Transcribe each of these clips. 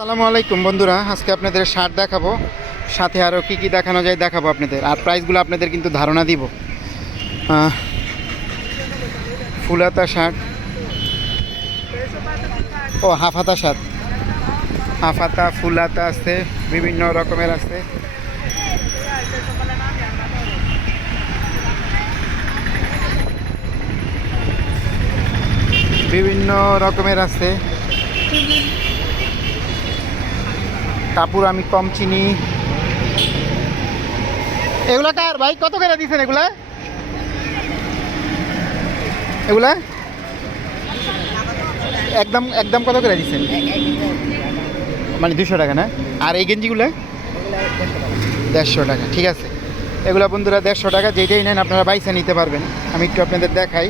আসসালামু আলাইকুম বন্ধুরা, আজকে আপনাদের শার্ট দেখাবো। সাথে আরও কী কী দেখানো যায় দেখাবো আপনাদের। আর প্রাইসগুলো আপনাদের কিন্তু ধারণা দিব। ফুলাতা শার্ট। ও, হাফাতা শার্ট। হাফাতা, ফুলাতা আছে, বিভিন্ন রকমের আছে। বিভিন্ন রকমের আছে। কাপড় আমি কম চিনি। এগুলা কার ভাই? কত করে দিচ্ছেন এগুলা? এগুলা? একদম একদম কত করে দিচ্ছেন মানে দুশো টাকা না? আর এই গেঞ্জিগুলো? দেড়শো টাকা, ঠিক আছে। এগুলো বন্ধুরা দেড়শো টাকা যেটাই নেন আপনারা বাইসে নিতে পারবেন। আমি একটু আপনাদের দেখাই।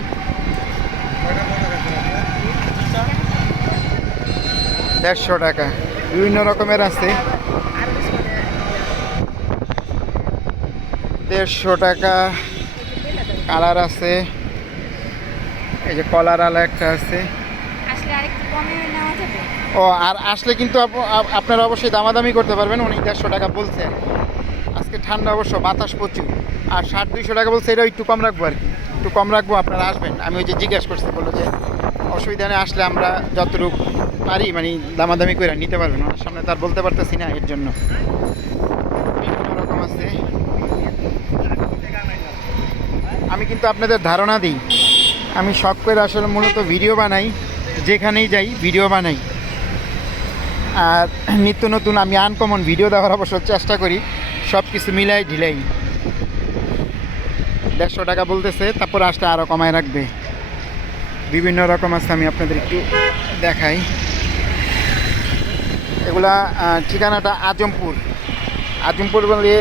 দেড়শো টাকা। বিভিন্ন রকমের আছে। দেড়শো টাকা কালার আছে। এই যে কলার আলা একটা আছে। ও আর আসলে কিন্তু আপ- আপ- আপনারা অবশ্যই দামাদামি করতে পারবেন। উনি দেড়শো টাকা বলছে। আর আজকে ঠান্ডা অবশ্য বাতাস প্রচুর। আর ষাট দুইশো টাকা বলছে এটাও একটু কম রাখব আর কি। একটু কম রাখব আপনারা আসবেন। আমি ওই যে জিজ্ঞেস করতে বলল যে অসুবিধা নেই আসলে আমরা যতটুকু পারি মানে দামাদামি করে নিতে পারবেন ওনার সামনে তার বলতে পারতেছি না এর জন্য। আছে। আমি কিন্তু আপনাদের ধারণা দিই। আমি শখ করে আসলে মূলত ভিডিও বানাই, যেখানেই যাই ভিডিও বানাই। আর নিত্য নতুন আমি আনকমন ভিডিও দেওয়ার অবশ্য চেষ্টা করি সব কিছু মিলাই ঢিলাই। দেড়শো টাকা বলতেছে, তারপর আসলে আরও কমায় রাখবে। বিভিন্ন রকম আছে, আমি আপনাদের একটু দেখাই। এগুলা ঠিকানাটা আজমপুর। আজমপুর বলে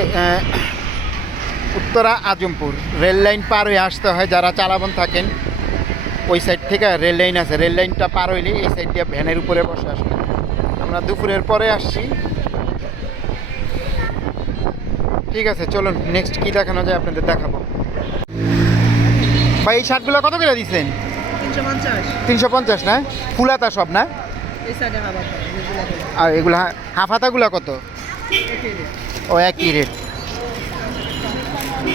উত্তরা আজমপুর। রেল লাইন পার হয়ে আসতে হয় যারা চালাবন থাকেন ওই সাইড থেকে রেল লাইন আছে। রেল লাইনটা পার হইলে এই সাইড দিয়ে ভ্যানের উপরে বসে আসবে আমরা দুপুরের পরে আসছি। ঠিক আছে চলুন নেক্সট কি দেখানো যায় আপনাদের দেখাবো। ভাই এই শার্টগুলো কত করে দিচ্ছেন তিনশো পঞ্চাশ না? ফুলাতা সব না? আর এগুলো হা- হাফ হাতাগুলো কত? ও একই রেট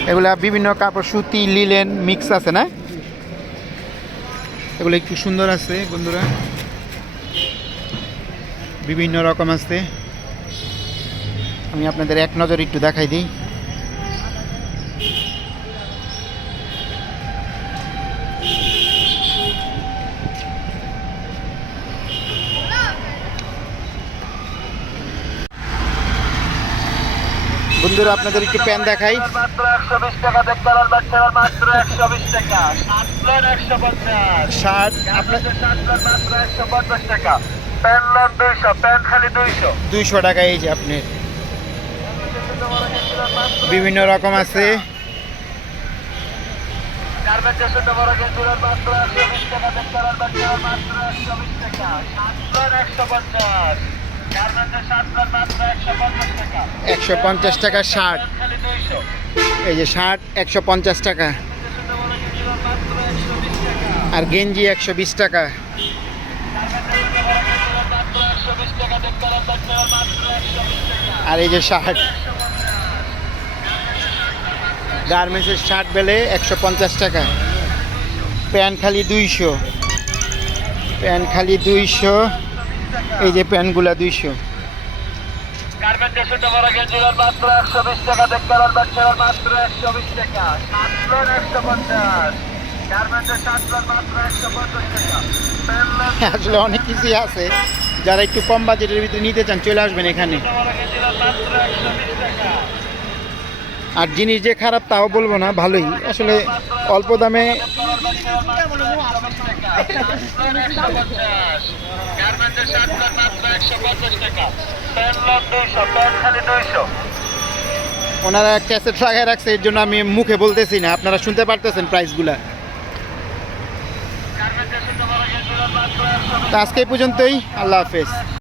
এগুলা বিভিন্ন কাপড় সুতি লিলেন মিক্স আছে না? এগুলো একটু সুন্দর আছে বন্ধুরা। বিভিন্ন রকম আছে। আমি আপনাদের এক নজর একটু দেখাই দিই বন্ধুরা আপনাদের একটু প্যান দেখাই মাত্র একশো বিশ টাকা দেখতে পারেন বাচ্চারা মাত্র একশো বিশ টাকা সাত প্লেন একশো পঞ্চাশ শার্ট আপনার সাত প্লেন মাত্র একশো পঞ্চাশ টাকা প্যান লোন দুইশো টাকা এই যে আপনি। বিভিন্ন রকম আছে। টাকা একশো পঞ্চাশ টাকা শার্ট এই যে শার্ট একশো পঞ্চাশ টাকা। আর গেঞ্জি একশো বিশ টাকা। আর এই যে শার্ট গার্মেন্টসের শার্ট বেলে একশো পঞ্চাশ টাকা। প্যান্ট খালি দুইশো। প্যান্ট খালি দুইশো। এই যে প্যান্টগুলা দুইশো। মাত্র একশো বিশ টাকা। দেখতে বাচ্চারা মাত্র একশো বিশ টাকা। সাত একশো পঞ্চাশ। গার্মেন্টের সাত মাত্র একশো পঞ্চাশ টাকা। আসলে অনেক কিছুই আছে। যারা একটু কম বাজেটের ভিতরে নিতে চান চলে আসবেন এখানে। আর জিনিস যে খারাপ তাও বলব না ভালোই। আসলে অল্প দামে ওনারা ক্যাসেট রাখায় রাখছে, এর জন্য আমি মুখে বলতেছি না। আপনারা শুনতে পারতেছেন প্রাইসগুলা? তো আজকে পর্যন্তই, আল্লাহ হাফেজ।